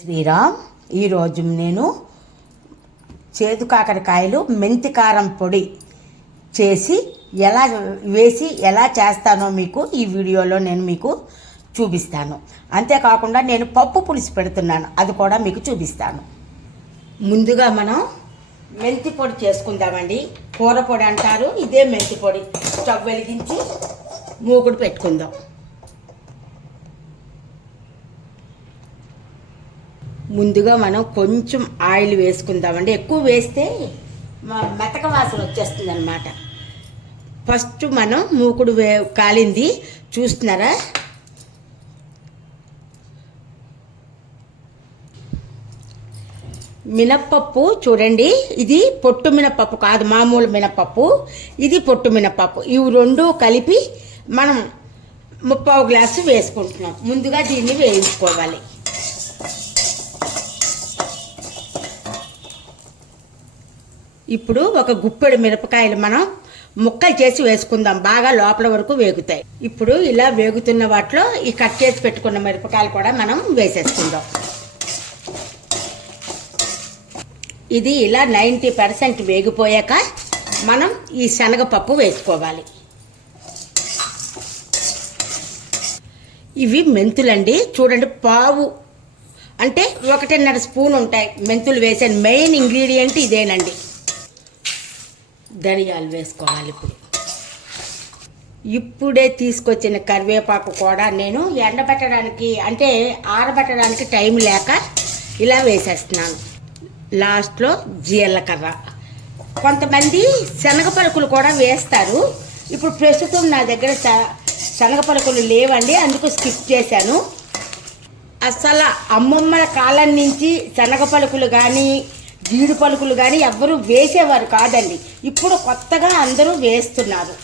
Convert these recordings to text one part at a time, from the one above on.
శ్రీరామ్. ఈరోజు నేను చేదు కాకరకాయలు మెంతి కారం పొడి చేసి ఎలా చేస్తానో మీకు ఈ వీడియోలో నేను మీకు చూపిస్తాను. అంతేకాకుండా నేను పప్పు పులుసు పెడుతున్నాను, అది కూడా మీకు చూపిస్తాను. ముందుగా మనం మెంతి పొడి చేసుకుందామండి. కూర పొడి అంటారు, ఇదే మెంతి పొడి. స్టవ్ వెలిగించి మూకుడు పెట్టుకుందాం. ముందుగా మనం కొంచెం ఆయిల్ వేసుకుందామండి. ఎక్కువ వేస్తే మెతక వాసన వచ్చేస్తుంది అన్నమాట. ఫస్ట్ మనం మూకుడు కాలింది చూస్తున్నారా. మినప్పప్పు చూడండి, ఇది పొట్టు మినప్పప్పు కాదు, మామూలు మినప్పప్పు. ఇది పొట్టు మినప్పప్పు. ఇవి రెండు కలిపి మనం 3/4 గ్లాసు వేసుకుంటున్నాం. ముందుగా దీన్ని వేయించుకోవాలి. ఇప్పుడు ఒక గుప్పెడు మిరపకాయలు మనం ముక్కలు చేసి వేసుకుందాం, బాగా లోపల వరకు వేగుతాయి. ఇప్పుడు ఇలా వేగుతున్న వాటిలో ఈ కట్ చేసి పెట్టుకున్న మిరపకాయలు కూడా మనం వేసేసుకుందాం. ఇది ఇలా 90% వేగిపోయాక మనం ఈ శనగపప్పు వేసుకోవాలి. ఇవి మెంతులండి, చూడండి. పావు అంటే 1.5 స్పూన్ ఉంటాయి మెంతులు వేసాను. మెయిన్ ఇంగ్రీడియంట్ ఇదేనండి. ధనియాలు వేసుకోవాలి. ఇప్పుడే తీసుకొచ్చిన కరివేపాకు కూడా నేను ఎండబెట్టడానికి అంటే ఆరబెట్టడానికి టైం లేక ఇలా వేసేస్తున్నాను. లాస్ట్లో జీలకర్ర, కొంతమంది శనగ పలుకులు కూడా వేస్తారు. ఇప్పుడు ప్రస్తుతం నా దగ్గర శనగ పలుకులు లేవండి, అందుకు స్కిప్ చేశాను. అసలు అమ్మమ్మల కాలం నుంచి శనగ పలుకులు కానీ జీడి పలుకులు కానీ ఎవ్వరూ వేసేవారు కాదండి. ఇప్పుడు కొత్తగా అందరూ వేస్తున్నారు.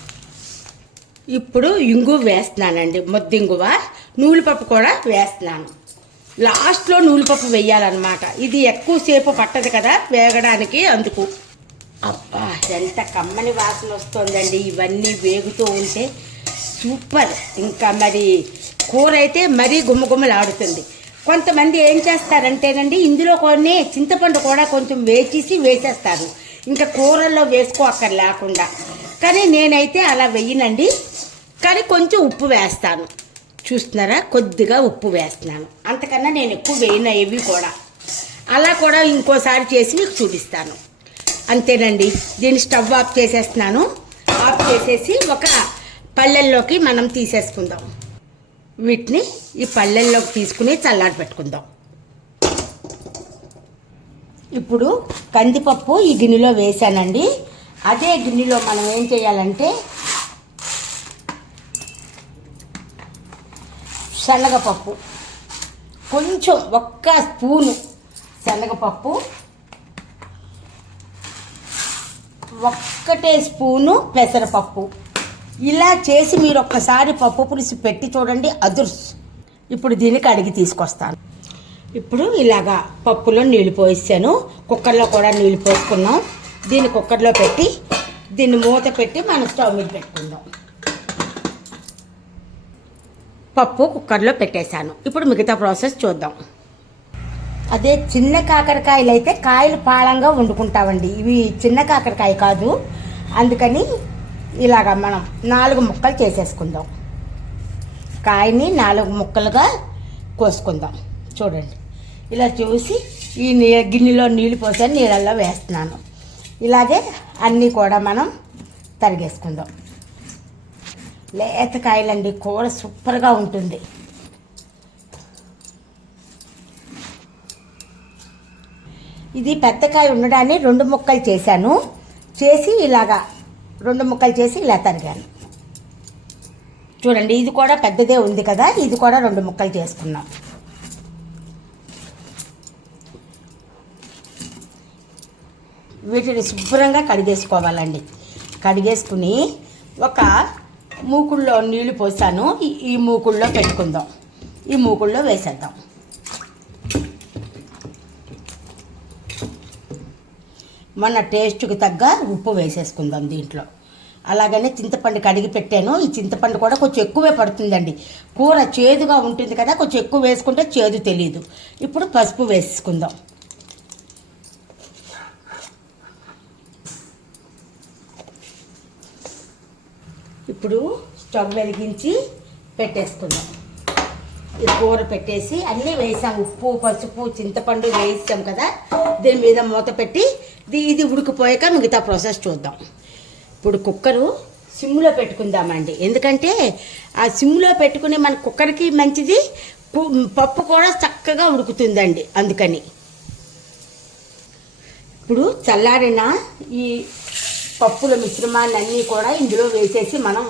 ఇప్పుడు ఇంగువ వేస్తున్నానండి, ముద్దింగువ. నూలుపప్పు కూడా వేస్తున్నాను. లాస్ట్లో నూలుపప్పు వేయాలన్నమాట. ఇది ఎక్కువసేపు పట్టదు కదా వేగడానికి, అందుకు. అబ్బా, ఎంత కమ్మని వాసన వస్తుందండి. ఇవన్నీ వేగుతూ ఉంటే సూపర్. ఇంకా మరి కూర అయితే మరీ గుమ్మగుమ్మలాడుతుంది. కొంతమంది ఏం చేస్తారంటేనండి, ఇందులో కొన్ని చింతపండు కూడా కొంచెం వేసేస్తారు, ఇంకా కూరల్లో అక్కడ లేకుండా. కానీ నేనైతే అలా వెయ్యనండి, కానీ కొంచెం ఉప్పు వేస్తాను. చూస్తున్నారా, కొద్దిగా ఉప్పు వేస్తున్నాను. అంతకన్నా నేను ఎక్కువ వేయను ఇవి కూడా. అలా కూడా ఇంకోసారి చేసి మీకు చూపిస్తాను. అంతేనండి. దీన్ని స్టవ్ ఆఫ్ చేసేస్తున్నాను. ఆఫ్ చేసేసి ఒక పళ్ళెల్లోకి మనం తీసేసుకుందాం. వీటిని ఈ పళ్ళెల్లోకి తీసుకుని చల్లారి పెట్టుకుందాం. ఇప్పుడు కందిపప్పు ఈ గిన్నెలో వేసానండి. అదే గిన్నెలో మనం ఏం చేయాలంటే శనగపప్పు కొంచెం 1 స్పూను శనగపప్పు, 1 స్పూను పెసరపప్పు. ఇలా చేసి మీరు ఒక్కసారి పప్పు పులుసు పెట్టి చూడండి, అదుర్స్. ఇప్పుడు దీన్ని కడిగి తీసుకొస్తాను. ఇప్పుడు ఇలాగా పప్పులో నీళ్ళు పోసాను. కుక్కర్లో కూడా నీళ్ళు పోసుకున్నాం. దీన్ని కుక్కర్లో పెట్టి దీన్ని మూత పెట్టి మనం స్టవ్ మీద పెట్టుకుందాం. పప్పు కుక్కర్లో పెట్టేశాను. ఇప్పుడు మిగతా ప్రాసెస్ చూద్దాం. అదే చిన్న కాకరకాయలు అయితే కాయలు పాళంగా వండుకుంటామండి. ఇవి చిన్న కాకరకాయ కాదు, అందుకని ఇలాగా మనం 4 ముక్కలు చేసేసుకుందాం. కాయని 4 ముక్కలుగా కోసుకుందాం. చూడండి, ఇలా చూసి ఈ గిన్నెలో నీళ్ళు పోసి నీళ్ళల్లో వేస్తున్నాను. ఇలాగే అన్నీ కూడా మనం తరిగేసుకుందాం. లేత కాయలండి, కూర సూపర్గా ఉంటుంది. ఇది పెద్ద కాయ ఉండడాన్ని 2 ముక్కలు చేశాను. ఇలాగా 2 ముక్కలు చేసి ఇలా తరిగాను. చూడండి, ఇది కూడా పెద్దదే ఉంది కదా, ఇది కూడా 2 ముక్కలు చేసుకున్నాం. వీటిని శుభ్రంగా కడిగేసుకోవాలండి. కడిగేసుకుని ఒక మూకుళ్ళో నీళ్లు పోసాను. ఈ మూకుళ్ళో పెట్టుకుందాం. ఈ మూకుళ్ళో వేసేద్దాం. మన టేస్ట్కి తగ్గ ఉప్పు వేసేసుకుందాం దీంట్లో. అలాగనే చింతపండు కడిగి పెట్టాను. ఈ చింతపండు కూడా కొంచెం ఎక్కువే పడుతుందండి. కూర చేదుగా ఉంటుంది కదా, కొంచెం ఎక్కువ వేసుకుంటే చేదు తెలియదు. ఇప్పుడు పసుపు వేసుకుందాం. ఇప్పుడు స్టవ్ వెలిగించి పెట్టేసుకుందాం. ఈ కూర పెట్టేసి అన్నీ వేసాం, ఉప్పు పసుపు చింతపండు వేసాం కదా, దీని మీద మూత పెట్టి ఇది ఉడికిపోయాక మిగతా ప్రాసెస్ చూద్దాం. ఇప్పుడు కుక్కరు సిమ్లో పెట్టుకుందామండి. ఎందుకంటే ఆ సిమ్లో పెట్టుకుని మన కుక్కర్కి మంచిది, పప్పు కూడా చక్కగా ఉడుకుతుందండి. అందుకని ఇప్పుడు చల్లారిన ఈ పప్పుల మిశ్రమాన్ని అన్నీ కూడా ఇందులో వేసేసి మనం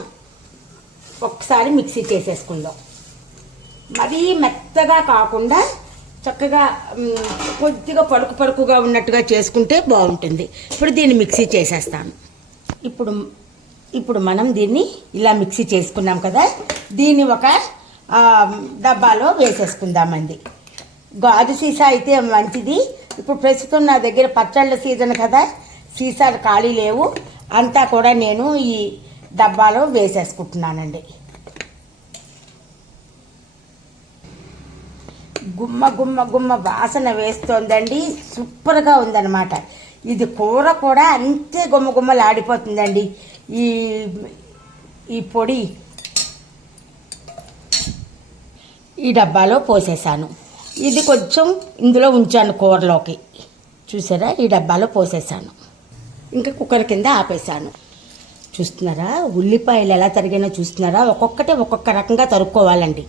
ఒకసారి మిక్సీ చేసేసుకుందాం. మరీ మెత్తగా కాకుండా చక్కగా కొద్దిగా పలుకుగా ఉన్నట్టుగా చేసుకుంటే బాగుంటుంది. ఇప్పుడు దీన్ని మిక్సీ చేసేస్తాను. ఇప్పుడు మనం దీన్ని ఇలా మిక్సీ చేసుకున్నాం కదా, దీన్ని ఒక డబ్బాలో వేసేసుకుందామండి. గాజు సీసా అయితే మంచిది. ఇప్పుడు ప్రస్తుతం నా దగ్గర పచ్చళ్ళ సీజన్ కదా, సీసాలు ఖాళీ లేవు, అంతా కూడా నేను ఈ డబ్బాలో వేసేసుకుంటున్నానండి. గుమ్మ గుమ్మ గుమ్మ వాసన వేస్తోందండి, సూపర్గా ఉందన్నమాట. ఇది కూర కూడా అంతే గుమ్మ గుమ్మలు ఆడిపోతుందండి. ఈ పొడి ఈ డబ్బాలో పోసేసాను. ఇది కొంచెం ఇందులో ఉంచాను కూరలోకి, చూసారా, ఈ డబ్బాలో పోసేసాను. ఇంకా కుక్కర్ కింద ఆపేసాను. చూస్తున్నారా ఉల్లిపాయలు ఎలా తరిగినా చూస్తున్నారా? ఒక్కొక్క రకంగా తరుక్కోవాలండి.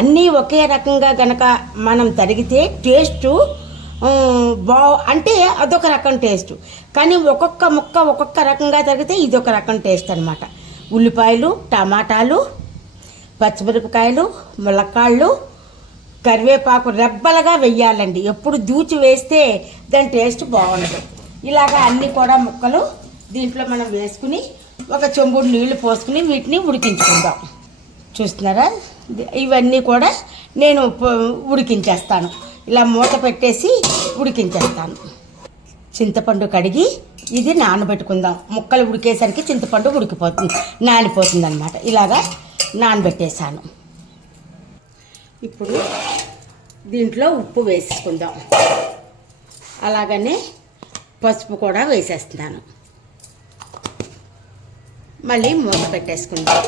అన్నీ ఒకే రకంగా గనక మనం తరిగితే టేస్టు అంటే అదొక రకం టేస్ట్, కానీ ఒక్కొక్క ముక్క ఒక్కొక్క రకంగా తరిగితే ఇదొక రకం టేస్ట్ అనమాట. ఉల్లిపాయలు, టమాటాలు, పచ్చిమిరపకాయలు, ములక్కాళ్ళు, కరివేపాకు రెబ్బలుగా వెయ్యాలండి. ఎప్పుడు దూచి వేస్తే దాని టేస్ట్ బాగుండదు. ఇలాగా అన్నీ కూడా ముక్కలు దీంట్లో మనం వేసుకుని ఒక చెంబుడు నీళ్లు పోసుకుని వీటిని ఉడికించుకుందాం. చూస్తున్నారా, ఇవన్నీ కూడా నేను ఉడికించేస్తాను. ఇలా మూత పెట్టేసి ఉడికించేస్తాను. చింతపండు కడిగి ఇది నానబెట్టుకుందాం. ముక్కలు ఉడికేసరికి చింతపండు నానిపోతుంది అనమాట. ఇలాగా నానబెట్టేసాను. ఇప్పుడు దీంట్లో ఉప్పు వేసుకుందాం. అలాగనే పసుపు కూడా వేసేస్తున్నాను. మళ్ళీ మూత పెట్టేసుకుందాం.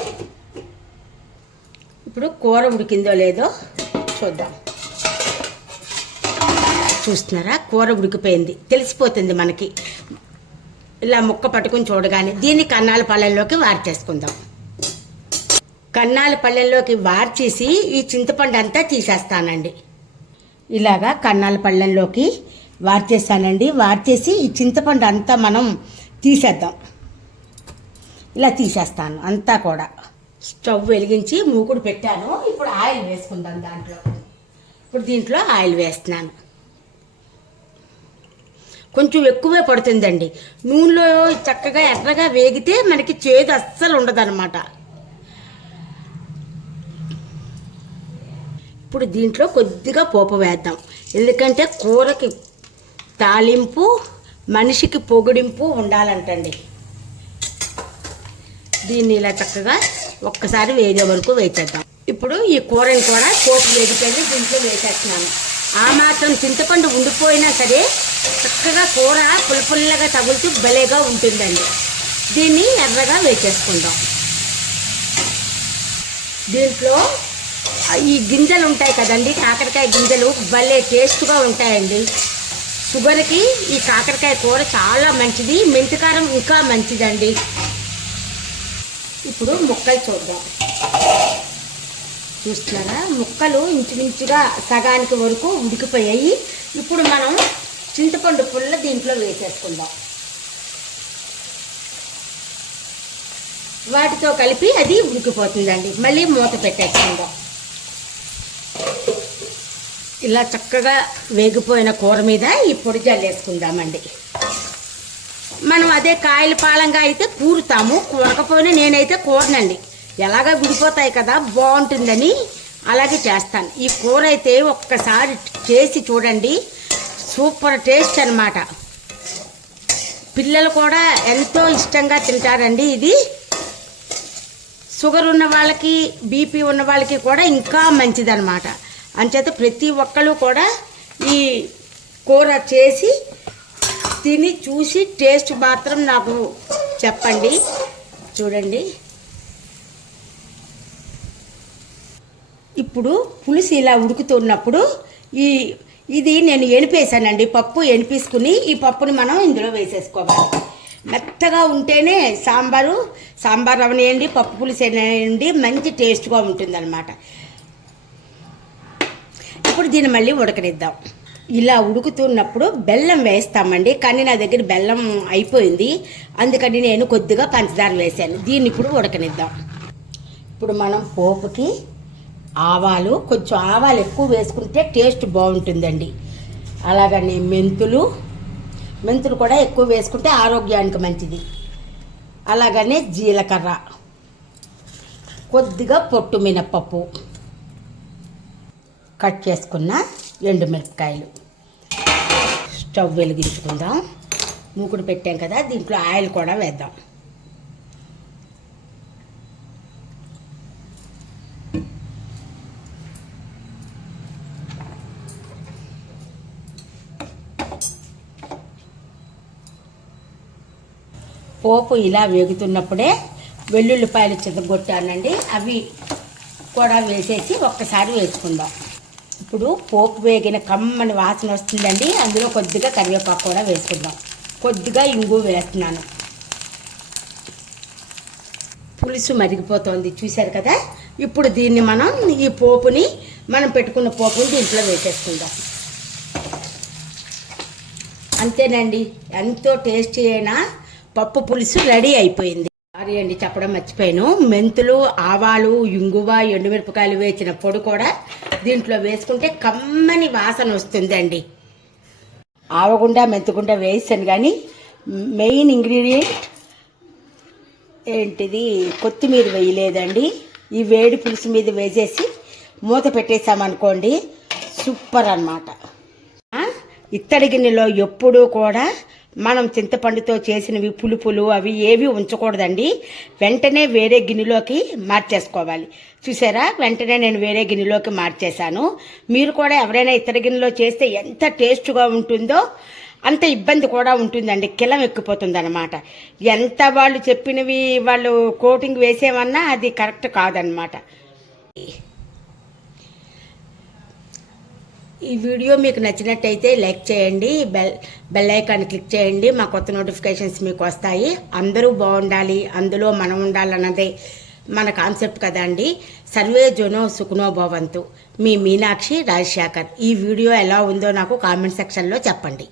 ఇప్పుడు కూర ఉడికిందో లేదో చూద్దాం. చూస్తున్నారా, కూర ఉడికిపోయింది, తెలిసిపోతుంది మనకి. ఇలా ముక్క పట్టుకుని చూడగానే దీన్ని కన్నాల పళ్ళెంలోకి వార్చేసుకుందాం. కన్నాల పళ్ళెంలోకి వార్చేసి ఈ చింతపండు అంతా తీసేస్తానండి. ఇలాగా కన్నాల పళ్ళెంలోకి వార్చేస్తానండి. వార్చేసి ఈ చింతపండు అంతా మనం తీసేద్దాం. ఇలా తీసేస్తాను అంతా కూడా. స్టవ్ వెలిగించి మూకుడు పెట్టాను. ఇప్పుడు ఆయిల్ వేసుకుందాం దాంట్లో. ఇప్పుడు దీంట్లో ఆయిల్ వేస్తున్నాను. కొంచెం ఎక్కువే పడుతుందండి. నూనెలో చక్కగా ఎర్రగా వేగితే మనకి చేదు అస్సలు ఉండదన్నమాట. ఇప్పుడు దీంట్లో కొద్దిగా పోపు వేద్దాం. ఎందుకంటే కూరకి తాలింపు, మనిషికి పొగిడింపు ఉండాలంటండి. దీన్ని ఇలా చక్కగా ఒక్కసారి వేగే వరకు వేసేద్దాం. ఇప్పుడు ఈ కూరని కూడా పోపు వేగిపోయింది, దీంట్లో వేసేస్తున్నాను. ఆ మాత్రం చింతపండు ఉండిపోయినా సరే చక్కగా కూర పుల్లగా తగులుతూ భలేగా ఉంటుందండి. దీన్ని ఎర్రగా వేసేసుకుందాం. దీంట్లో ఈ గింజలు ఉంటాయి కదండి, కాకరకాయ గింజలు భలే టేస్ట్గా ఉంటాయండి. షుగర్కి ఈ కాకరకాయ కూర చాలా మంచిది, మెంతికారం ఇంకా మంచిదండి. ఇప్పుడు ముక్కలు చూద్దాం. చూస్తున్నారా, ముక్కలు ఇంచుమించుగా సగానికి వరకు ఉడికిపోయాయి. ఇప్పుడు మనం చింతపండు పుల్ల దీంట్లో వేసేసుకుందాం. వాటితో కలిపి అది ఉడికిపోతుందండి. మళ్ళీ మూత పెట్టేసుకుందాం. ఇలా చక్కగా వేగిపోయిన కూర మీద ఈ పొడి జల్లేసుకుందామండి. మనం అదే కాయల పాలంగా అయితే కూరుతాము, కూరకపోయినా నేనైతే కూరనండి. ఎలాగా విడిపోతాయి కదా, బాగుంటుందని అలాగే చేస్తాను. ఈ కూర అయితే ఒక్కసారి చేసి చూడండి, సూపర్ టేస్ట్ అన్నమాట. పిల్లలు కూడా ఎంతో ఇష్టంగా తింటారండి ఇది. షుగర్ ఉన్న వాళ్ళకి బీపీ ఉన్న వాళ్ళకి కూడా ఇంకా మంచిదన్నమాట. అంచేత ప్రతి ఒక్కరు కూడా ఈ కూర చేసి తిని చూసి టేస్ట్ మాత్రం నాకు చెప్పండి. చూడండి, ఇప్పుడు పులుసు ఇలా ఉడుకుతున్నప్పుడు ఇది నేను ఎనిపేసానండి. పప్పు ఎనిపేసుకుని ఈ పప్పుని మనం ఇందులో వేసేసుకోవాలి. మెత్తగా ఉంటేనే సాంబార్ అవనియండి, పప్పు పులుసు అనేయండి మంచి టేస్ట్గా ఉంటుందన్నమాట. ఇప్పుడు దీన్ని మళ్ళీ ఉడకనిద్దాం. ఇలా ఉడుకుతున్నప్పుడు బెల్లం వేస్తామండి, కానీ నా దగ్గర బెల్లం అయిపోయింది, అందుకని నేను కొద్దిగా పంచదార వేసాను. దీన్ని ఇప్పుడు ఉడకనిద్దాం. ఇప్పుడు మనం పోపుకి కొంచెం ఆవాలు ఎక్కువ వేసుకుంటే టేస్ట్ బాగుంటుందండి. అలాగని మెంతులు కూడా ఎక్కువ వేసుకుంటే ఆరోగ్యానికి మంచిది. అలాగనే జీలకర్ర, కొద్దిగా పొట్టు మినప్పప్పు, కట్ చేసుకున్న ఎండుమిరపకాయలు. స్టవ్ వెలిగించుకుందాం. మూకుడు పెట్టాం కదా, దీంట్లో ఆయిల్ కూడా వేద్దాం. పోపు ఇలా వేగుతున్నప్పుడే వెల్లుల్లిపాయలు చితగొట్టానండి, అవి కూడా వేసేసి ఒక్కసారి వేసుకుందాం. ఇప్పుడు పోపు వేగిన కమ్మని వాసన వస్తుందండి. అందులో కొద్దిగా కరివేపాకు కూడా వేసుకుందాం. కొద్దిగా ఇంగు వేస్తున్నాను. పులుసు మరిగిపోతుంది, చూశారు కదా. ఇప్పుడు దీన్ని మనం పెట్టుకున్న పోపుని దీంట్లో వేసేసుకుందాం. అంతేనండి, ఎంతో టేస్టీ అయిన పప్పు పులుసు రెడీ అయిపోయింది. సారీ అండి, చెప్పడం మర్చిపోయాను. మెంతులు, ఆవాలు, ఇంగువ, ఎండుమిరపకాయలు వేసిన పొడి కూడా దీంట్లో వేసుకుంటే కమ్మని వాసన వస్తుందండి. ఆవగుండా మెంతుగుండా వేసాను, కానీ మెయిన్ ఇంగ్రీడియంట్ ఏంటిది, కొత్తిమీర వేయలేదండి. ఈ వేడి పులుసు మీద వేసేసి మూత పెట్టేసామనుకోండి, సూపర్ అన్నమాట. ఇత్తడి గిన్నెలో ఎప్పుడూ కూడా మనం చింతపండుతో చేసినవి పులుపులు అవి ఏవి ఉంచకూడదండి. వెంటనే వేరే గిన్నెలోకి మార్చేసుకోవాలి. చూసారా, వెంటనే నేను వేరే గిన్నెలోకి మార్చేశాను. మీరు కూడా ఎవరైనా ఇత్తడి గిన్నెలో చేస్తే ఎంత టేస్ట్గా ఉంటుందో అంత ఇబ్బంది కూడా ఉంటుందండి, కిలం ఎక్కిపోతుంది అనమాట. ఎంత వాళ్ళు చెప్పినవి వాళ్ళు కోటింగ్ వేసేమన్నా అది కరెక్ట్ కాదనమాట. ఈ వీడియో మీకు నచ్చినట్టయితే లైక్ చేయండి, బెల్ ఐకాన్ క్లిక్ చేయండి. మా కొత్త నోటిఫికేషన్స్ మీకు వస్తాయి. అందరూ బాగుండాలి, అందులో మనం ఉండాలన్నదే మన కాన్సెప్ట్ కదండి. సర్వే జనో సుఖనో భవంతు. మీ మీనాక్షి రాజశేఖర్. ఈ వీడియో ఎలా ఉందో నాకు కామెంట్ సెక్షన్లో చెప్పండి.